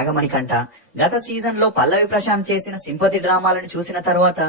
నాగమణికంట గత సీజన్లో పల్లవి ప్రశాంత్ చేసిన సింపతి డ్రామాలను చూసిన తర్వాత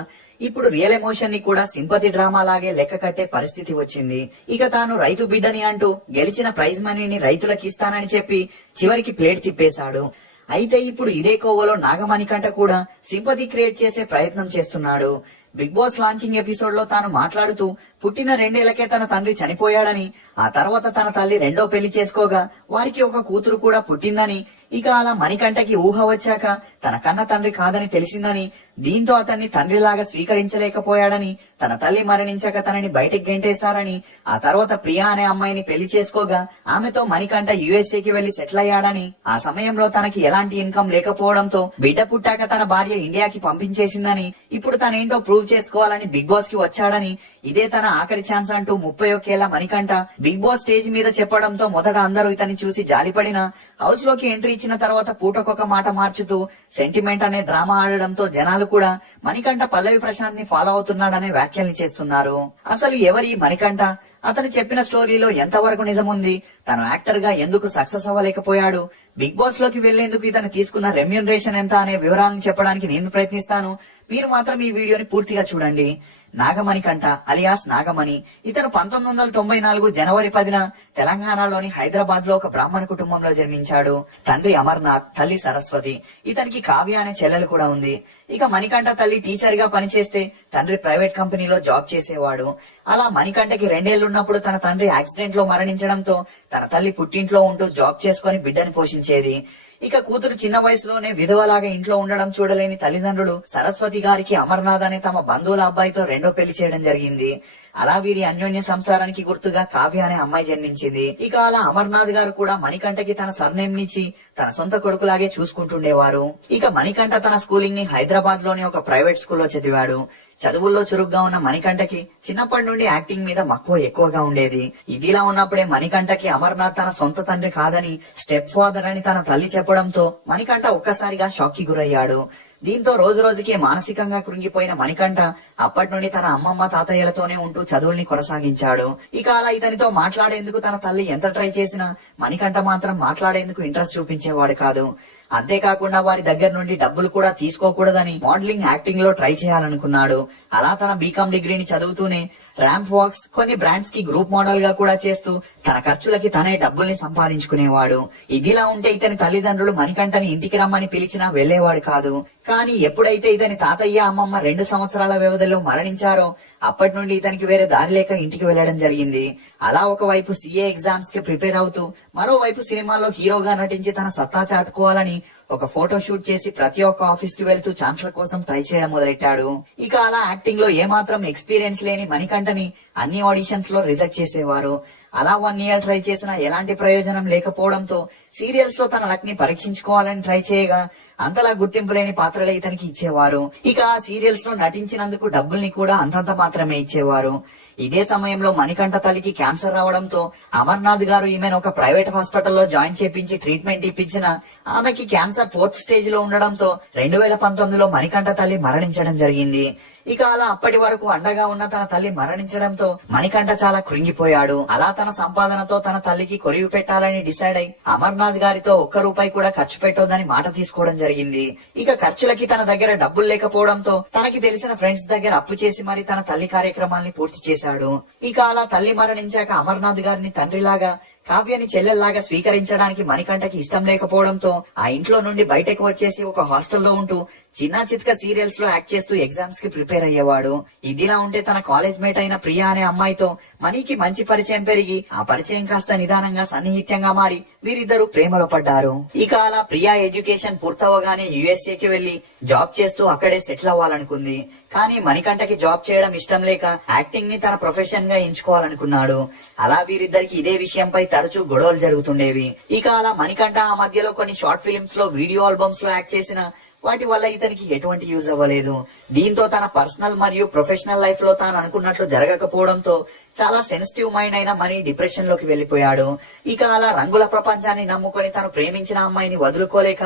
ఇప్పుడు రియల్ ఎమోషన్ని కూడా సింపతి డ్రామా లాగే లెక్క కట్టే పరిస్థితి వచ్చింది. ఇక తాను రైతు బిడ్డని అంటూ గెలిచిన ప్రైజ్ మనీని రైతులకు ఇస్తానని చెప్పి చివరికి ప్లేట్ తిప్పేశాడు. అయితే ఇప్పుడు ఇదే కోవలో నాగమణికంట కూడా సింపతి క్రియేట్ చేసే ప్రయత్నం చేస్తున్నాడు. బిగ్ బాస్ లాంచింగ్ ఎపిసోడ్లో తాను మాట్లాడుతూ పుట్టిన రెండేళ్ళకే తన తండ్రి చనిపోయాడని ఆ తర్వాత తన తల్లి రెండో పెళ్ళి చేసుకోగా వారికి ఒక కూతురు కూడా పుట్టిందని ఇక అలా మణికంఠకి ఊహ వచ్చాక తన కన్న తండ్రి కాదని తెలిసిందని దీంతో అతన్ని తండ్రిలాగా స్వీకరించలేకపోయాడని తన తల్లి మరణించాక తనని బయటికి గెంటేశారని ఆ తర్వాత ప్రియా అనే అమ్మాయిని పెళ్ళి చేసుకోగా ఆమెతో మణికంఠ యుఎస్ఏకి వెళ్ళి సెటిల్ అయ్యాడని ఆ సమయంలో తనకి ఎలాంటి ఇన్కమ్ లేకపోవడంతో బిడ్డ పుట్టాక తన భార్య ఇండియాకి పంపించేసిందని ఇప్పుడు తనేంటో ప్రూవ్ చేసుకోవాలని బిగ్ బాస్కి వచ్చాడని ఇదే తన ఆఖరి ఛాన్స్ అంటూ ముప్పై ఒకేళ్ళ మణికంఠ బిగ్ బాస్ స్టేజ్ మీద చెప్పడంతో మొదట అందరూ ఇతన్ని చూసి జాలిపడిన హౌస్లోకి ఎంట్రీ ఇచ్చిన తర్వాత పూటకొక మాట మార్చుతూ సెంటిమెంట్ అనే డ్రామా ఆడడంతో జనాలు కూడా మణికంఠ పల్లవి ప్రశాంత్ని ఫాలో అవుతున్నాడనే వ్యాఖ్యలు చేస్తున్నారు. అసలు ఎవరి మణికంఠ? అతను చెప్పిన స్టోరీలో ఎంతవరకు నిజముంది? తను యాక్టర్గా ఎందుకు సక్సెస్ అవ్వలేకపోయాడు? బిగ్ బాస్లోకి వెళ్ళేందుకు ఇతను తీసుకున్న రెమ్యూనరేషన్ ఎంత అనే వివరాలను చెప్పడానికి నేను ప్రయత్నిస్తాను. మీరు మాత్రం ఈ వీడియోని పూర్తిగా చూడండి. నాగమణి కంట అలియాస్ నాగమణి. ఇతను పంతొమ్మిది వందల తొంభై నాలుగు జనవరి పదిన తెలంగాణలోని హైదరాబాద్లో ఒక బ్రాహ్మణ కుటుంబంలో జన్మించాడు తండ్రి అమర్నాథ్ తల్లి సరస్వతి. ఇతనికి కావ్య అనే చెల్లెలు కూడా ఉంది. ఇక మణికంఠ తల్లి టీచర్గా పనిచేస్తే తండ్రి ప్రైవేట్ కంపెనీలో జాబ్ చేసేవాడు. అలా మణికంఠకి రెండేళ్ళున్నప్పుడు తన తండ్రి యాక్సిడెంట్లో మరణించడంతో తన తల్లి పుట్టింట్లో ఉంటూ జాబ్ చేసుకొని బిడ్డని పోషించేది. ఇక కూతురు చిన్న వయసులోనే విధవలాగా ఇంట్లో ఉండడం చూడలేని తల్లిదండ్రులు సరస్వతి గారికి అమర్నాథ్ అనే తమ బంధువుల అబ్బాయితో రెండో పెళ్ళి చేయడం జరిగింది. అలా వీరి అన్యోన్య సంసారానికి గుర్తుగా కావ్య అనే అమ్మాయి జన్మించింది. ఇక అలా అమర్నాథ్ గారు కూడా మణికంఠకి తన సర్నేమ్ నిచ్చి తన సొంత కొడుకులాగే చూసుకుంటుండేవారు. ఇక మణికంఠ తన స్కూలింగ్ని హైదరాబాద్లోని ఒక ప్రైవేట్ స్కూల్లో చదివాడు. చదువుల్లో చురుగ్గా ఉన్న మణికంఠకి చిన్నప్పటి నుండి యాక్టింగ్ మీద మక్కువ ఎక్కువగా ఉండేది. ఇదిలా ఉన్నప్పుడే మణికంఠకి అమర్నాథ్ తన సొంత తండ్రి కాదని స్టెప్ ఫాదర్ అని తన తల్లి చెప్పడంతో మణికంఠ ఒక్కసారిగా షాక్కి గురయ్యాడు. దీంతో రోజు రోజుకి మానసికంగా కృంగిపోయిన మణికంఠ అప్పటి నుండి తన అమ్మమ్మ తాతయ్యలతోనే ఉంటూ చదువుల్ని కొనసాగించాడు. ఇక అలా ఇతనితో మాట్లాడేందుకు తన తల్లి ఎంత ట్రై చేసినా మణికంఠ మాత్రం మాట్లాడేందుకు ఇంట్రెస్ట్ చూపించేవాడు కాదు. అంతేకాకుండా వారి దగ్గర నుండి డబ్బులు కూడా తీసుకోకూడదని మోడలింగ్ యాక్టింగ్లో ట్రై చేయాలనుకున్నాడు. అలా తన బీకామ్ డిగ్రీని చదువుతూనే ర్యాంప్ వాక్స్ కొన్ని బ్రాండ్స్కి గ్రూప్ మోడల్గా కూడా చేస్తూ తన ఖర్చులకి తనే డబ్బుల్ని సంపాదించుకునేవాడు. ఇదిలా ఉంటే ఇతని తల్లిదండ్రులు మణికంఠని ఇంటికి రమ్మని పిలిచినా వెళ్ళేవాడు కాదు. కానీ ఎప్పుడైతే ఇతని తాతయ్య అమ్మమ్మ రెండు సంవత్సరాల వ్యవధిలో మరణించారో అప్పటి నుండి ఇతనికి వేరే దారి లేక ఇంటికి వెళ్ళడం జరిగింది. అలా ఒకవైపు సీఏ ఎగ్జామ్స్కి ప్రిపేర్ అవుతూ మరోవైపు సినిమాలో హీరోగా నటించి తన సత్తా చాటుకోవాలని ఒక ఫోటో షూట్ చేసి ప్రతి ఒక్క ఆఫీస్కి వెళ్తూ ఛాన్సలర్ కోసం ట్రై చేయడం మొదలెట్టాడు. ఇక అలా యాక్టింగ్లో ఏమాత్రం ఎక్స్పీరియన్స్ లేని మణికంఠని అన్ని ఆడిషన్స్లో రిజెక్ట్ చేసేవారు. అలా వన్ ఇయర్ ట్రై చేసినా ఎలాంటి ప్రయోజనం లేకపోవడంతో సీరియల్స్లో తన లక్ని పరీక్షించుకోవాలని ట్రై చేయగా అంతలా గుర్తింపు లేని పాత్రలే ఇతనికి ఇచ్చేవారు. ఇక ఆ సీరియల్స్లో నటించినందుకు డబ్బుల్ని కూడా అంతంత మాత్రమే ఇచ్చేవారు. ఇదే సమయంలో మణికంఠ తల్లికి క్యాన్సర్ రావడంతో అమర్నాథ్ గారు ఈమెను ఒక ప్రైవేట్ హాస్పిటల్లో జాయిన్ చేపించి ట్రీట్మెంట్ ఇప్పించిన ఆమెకి క్యాన్సర్ ఫోర్త్ స్టేజ్లో ఉండడంతో రెండు వేల పంతొమ్మిదిలో మణికంఠ తల్లి మరణించడం జరిగింది. ఇక అలా అప్పటి వరకు అండగా ఉన్న తన తల్లి మరణించడంతో మణికంఠ చాలా కృంగిపోయాడు. అలా తన సంపాదనతో తన తల్లికి కొరివి పెట్టాలని డిసైడ్ అయి అమర్నాథ్ గారితో ఒక్క రూపాయి కూడా ఖర్చు పెట్టొద్దని మాట తీసుకోవడం జరిగింది. ఇక ఖర్చులకి తన దగ్గర డబ్బులు లేకపోవడంతో తనకి తెలిసిన ఫ్రెండ్స్ దగ్గర అప్పు చేసి మరి తన తల్లి కార్యక్రమాల్ని పూర్తి చేశాడు. ఇక అలా తల్లి మరణించాక అమర్నాథ్ గారిని తండ్రిలాగా కావ్యని చెల్లెల్లాగా స్వీకరించడానికి మణికంఠకి ఇష్టం లేకపోవడంతో ఆ ఇంట్లో నుండి బయటకు వచ్చేసి ఒక హాస్టల్లో ఉంటూ చిన్న చిత్క సీరియల్స్లో యాక్ట్ చేస్తూ ఎగ్జామ్స్కి ప్రిపేర్ అయ్యేవాడు. ఇదిలా ఉంటే తన కాలేజ్ మేట్ అయిన ప్రియా అనే అమ్మాయితో మనీకి మంచి పరిచయం పెరిగి ఆ పరిచయం కాస్త నిదానంగా సన్నిహిత్యంగా మారి వీరిద్దరూ ప్రేమలో పడ్డారు. ఇక అలా ప్రియా ఎడ్యుకేషన్ పూర్తవగానే యుఎస్ఏ కి వెళ్ళి జాబ్ చేస్తూ అక్కడే సెటిల్ అవ్వాలనుకుంది. కానీ మణికంఠకి జాబ్ చేయడం ఇష్టం లేక యాక్టింగ్ని తన ప్రొఫెషన్గా ఎంచుకోవాలనుకున్నాడు. అలా వీరిద్దరికి ఇదే విషయంపై తరచూ గొడవలు జరుగుతుండేవి. ఇక అలా మణికంఠ ఆ మధ్యలో కొన్ని షార్ట్ ఫిలిమ్స్లో వీడియో ఆల్బమ్స్లో యాక్ట్ చేసిన వాటి వల్ల ఇతనికి ఎటువంటి యూజ్ అవ్వలేదు. దీంతో తన పర్సనల్ మరియు ప్రొఫెషనల్ లైఫ్లో తాను అనుకున్నట్లు జరగకపోవడంతో చాలా సెన్సిటివ్ మైండ్ అయిన మనీ డిప్రెషన్లోకి వెళ్ళిపోయాడు ఇక అలా రంగుల ప్రపంచాన్ని నమ్ముకొని తను ప్రేమించిన అమ్మాయిని వదులుకోలేక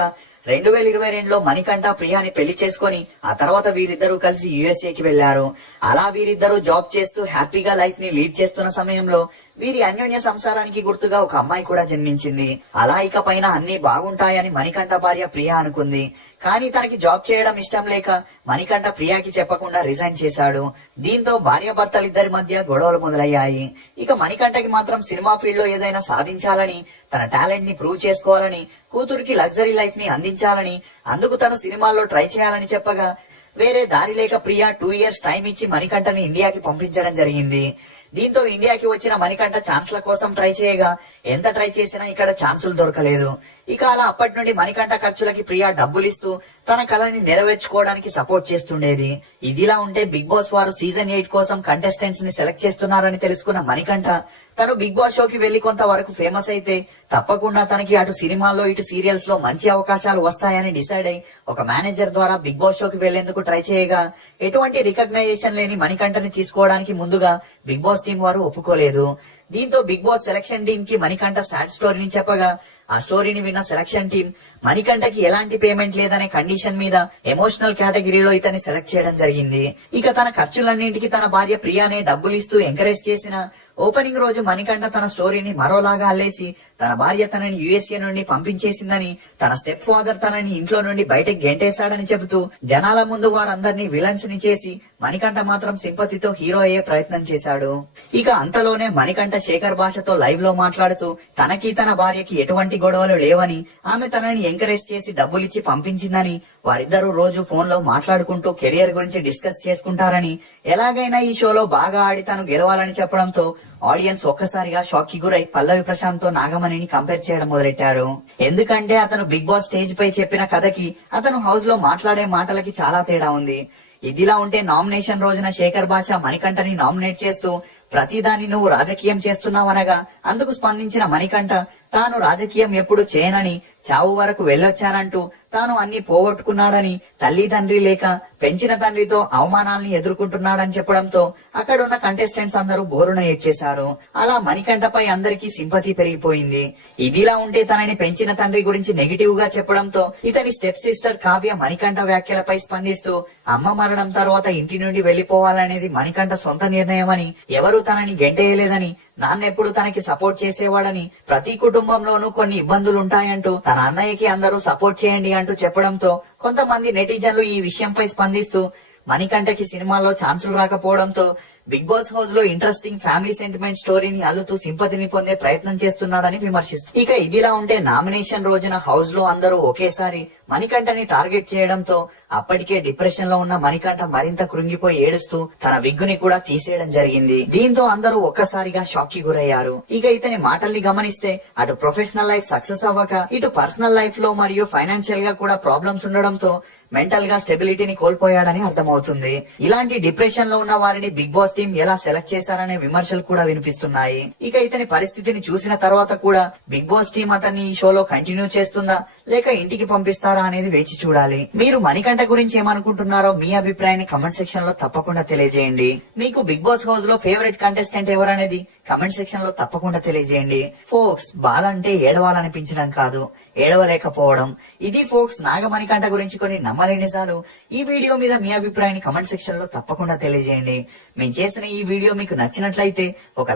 రెండు వేల ఇరవై రెండులో మణికంఠ ప్రియాని పెళ్ళి చేసుకొని ఆ తర్వాత వీరిద్దరూ కలిసి యుఎస్ఏకి కి వెళ్ళారు అలా వీరిద్దరూ జాబ్ చేస్తూ హ్యాపీగా లైఫ్ని లీడ్ చేస్తున్న సమయంలో వీరి అన్యోన్య సంసారానికి గుర్తుగా ఒక అమ్మాయి కూడా జన్మించింది. అలా ఇక పైన అన్ని బాగుంటాయని మణికంఠ భార్య ప్రియా అనుకుంది. కానీ తనకి జాబ్ చేయడం ఇష్టం లేక మణికంఠ ప్రియాకి చెప్పకుండా రిజైన్ చేశాడు. దీంతో భార్య భర్తలిద్దరి మధ్య గొడవలు మొదలయ్యాయి. ఇక మణికంఠకి మాత్రం సినిమా ఫీల్డ్లో ఏదైనా సాధించాలని తన టాలెంట్ని ప్రూవ్ చేసుకోవాలని కూతురికి లగ్జరీ లైఫ్ని అందించాలని అందుకు తను సినిమాల్లో ట్రై చేయాలని చెప్పగా వేరే దారి లేక ప్రియా టూ ఇయర్స్ టైం ఇచ్చి మణికంఠని ఇండియాకి పంపించడం జరిగింది. దీంతో ఇండియాకి వచ్చిన మణికంఠ ఛాన్స్ల కోసం ట్రై చేయగా ఎంత ట్రై చేసినా ఇక్కడ ఛాన్సులు దొరకలేదు. ఇక అలా అప్పటి నుండి మణికంఠ ఖర్చులకి ప్రియా డబ్బులు ఇస్తూ తన కళని నెరవేర్చుకోవడానికి సపోర్ట్ చేస్తుండేది. ఇదిలా ఉంటే బిగ్ బాస్ వారు సీజన్ ఎయిట్ కోసం కంటెస్టెంట్స్ని సెలెక్ట్ చేస్తున్నారని తెలుసుకున్న మణికంఠ తను బిగ్ బాస్ షోకి వెళ్ళి కొంతవరకు ఫేమస్ అయితే తప్పకుండా తనకి అటు సినిమాల్లో ఇటు సీరియల్స్లో మంచి అవకాశాలు వస్తాయని డిసైడ్ అయి ఒక మేనేజర్ ద్వారా బిగ్ బాస్ షోకి వెళ్ళేందుకు ట్రై చేయగా ఎటువంటి రికగ్నైజేషన్ లేని మణికంఠని తీసుకోవడానికి ముందుగా బిగ్ బాస్ టీం వారు ఒప్పుకోలేదు. దీంతో బిగ్ బాస్ సెలక్షన్ టీమ్కి మణికంఠ సాడ్ స్టోరీని చెప్పగా ఆ స్టోరీని విన్న సెలక్షన్ టీం మణికంఠకి ఎలాంటి పేమెంట్ లేదనే కండిషన్ మీద ఎమోషనల్ కేటగిరీలో ఇతన్ని సెలెక్ట్ చేయడం జరిగింది. ఇక తన ఖర్చులన్నింటికి తన భార్య ప్రియానే డబ్బులు ఇస్తూ ఎంకరేజ్ చేసిన ఓపెనింగ్ రోజు మణికంఠ తన స్టోరీని మరోలాగా అల్లేసి తన భార్య తనని యుఎస్ఏ నుండి పంపించేసిందని తన స్టెప్ ఫాదర్ తనని ఇంట్లో నుండి బయటకు గెంటేశాడని చెబుతూ జనాల ముందు వారందరినీ విలన్స్ని చేసి మణికంఠ మాత్రం సింపతితో హీరో అయ్యే ప్రయత్నం చేశాడు. ఇక అంతలోనే మణికంఠ శేఖర్ భాషతో లైవ్లో మాట్లాడుతూ తనకి తన భార్యకి ఎటువంటి గొడవలు లేవని ఆమె తనని ఎంకరేజ్ చేసి డబ్బులిచ్చి పంపించిందని వారిద్దరూ రోజు ఫోన్లో మాట్లాడుకుంటూ కెరియర్ గురించి డిస్కస్ చేసుకుంటారని ఎలాగైనా ఈ షోలో బాగా ఆడి తను గెలవాలని చెప్పడంతో ఆడియన్స్ ఒక్కసారిగా షాక్కి గురై పల్లవి ప్రశాంత్తో నాగమణిని కంపేర్ చేయడం మొదలెట్టారు. ఎందుకంటే అతను బిగ్ బాస్ స్టేజ్ పై చెప్పిన కథకి అతను హౌస్లో మాట్లాడే మాటలకి చాలా తేడా ఉంది. ఇదిలా ఉంటే నామినేషన్ రోజున శేఖర్ బాషా మణికంఠని నామినేట్ చేస్తూ ప్రతిదాన్ని నువ్వు రాజకీయం చేస్తున్నావనగా అందుకు స్పందించిన మణికంఠ తాను రాజకీయం ఎప్పుడు చేయనని చావు వరకు వెళ్ళొచ్చానంటూ తాను అన్ని పోగొట్టుకున్నాడని తల్లి తండ్రి లేక పెంచిన తండ్రితో అవమానాల్ని ఎదుర్కొంటున్నాడని చెప్పడంతో అక్కడున్న కంటెస్టెంట్స్ అందరూ బోరున ఏడ్చేశారు. అలా మణికంఠపై అందరికీ సింపతి పెరిగిపోయింది. ఇదిలా ఉంటే తనని పెంచిన తండ్రి గురించి నెగిటివ్గా చెప్పడంతో ఇతని స్టెప్ సిస్టర్ కావ్య మణికంఠ వ్యాఖ్యలపై స్పందిస్తూ అమ్మ మరణం తర్వాత ఇంటి నుండి వెళ్ళిపోవాలనేది మణికంఠ సొంత నిర్ణయమని ఎవరూ తనని గెంటేయలేదని నాన్నెప్పుడు తనకి సపోర్ట్ చేసేవాడని ప్రతి కుటుంబంలోనూ కొన్ని ఇబ్బందులు ఉంటాయంటూ తన అన్నయ్యకి అందరూ సపోర్ట్ చేయండి అంటూ చెప్పడంతో కొంతమంది నెటిజన్లు ఈ విషయంపై స్పందిస్తూ మణికంఠకి సినిమాల్లో ఛాన్సులు రాకపోవడంతో బిగ్ బాస్ హౌస్లో ఇంట్రెస్టింగ్ ఫ్యామిలీ సెంటిమెంట్ స్టోరీని అల్లుతూ సింపతిని పొందే ప్రయత్నం చేస్తున్నాడని విమర్శిస్తుంది ఇక ఇదిలా ఉంటే నామినేషన్ రోజున హౌస్లో అందరూ ఒకేసారి మణికంఠని టార్గెట్ చేయడంతో అప్పటికే డిప్రెషన్లో ఉన్న మణికంఠ మరింత కృంగిపోయి ఏడుస్తూ తన విగ్గుని కూడా తీసేయడం జరిగింది. దీంతో అందరూ ఒక్కసారిగా షాక్కి గురయ్యారు. ఇక ఇతని మాటల్ని గమనిస్తే అటు ప్రొఫెషనల్ లైఫ్ సక్సెస్ అవ్వక ఇటు పర్సనల్ లైఫ్లో మరియు ఫైనాన్షియల్గా కూడా ప్రాబ్లమ్స్ ఉండడంతో మెంటల్గా స్టెబిలిటీని కోల్పోయాడని అర్థమవుతుంది. ఇలాంటి డిప్రెషన్లో ఉన్న వారిని బిగ్ బాస్ టీం ఎలా సెలెక్ట్ చేశారనే విమర్శలు కూడా వినిపిస్తున్నాయి. ఇక ఇతని పరిస్థితిని చూసిన తర్వాత కూడా బిగ్ బాస్ టీం అతన్ని ఈ షోలో కంటిన్యూ చేస్తుందా లేక ఇంటికి పంపిస్తారా అనేది వేచి చూడాలి. మీరు మణికంఠ గురించి ఏమనుకుంటున్నారో మీ అభిప్రాయాన్ని కమెంట్ సెక్షన్లో తప్పకుండా తెలియజేయండి. మీకు బిగ్ బాస్ హౌస్లో ఫేవరెట్ కంటెస్టెంట్ ఎవరనేది కమెంట్ సెక్షన్లో తప్పకుండా తెలియజేయండి. ఫోక్స్ బాధ అంటే ఏడవాలనిపించడం కాదు ఏడవలేకపోవడం. ఇది ఫోక్స్ నాగమణికంఠ గురించి కొన్ని నమ్మలేని నిజాలు ఈ వీడియో మీద మీ అభిప్రాయం అభిప్రాయాన్ని కమెంట్ సెక్షన్లో తప్పకుండా తెలియజేయండి. మేము చేసిన ఈ వీడియో మీకు నచ్చినట్లయితే ఒక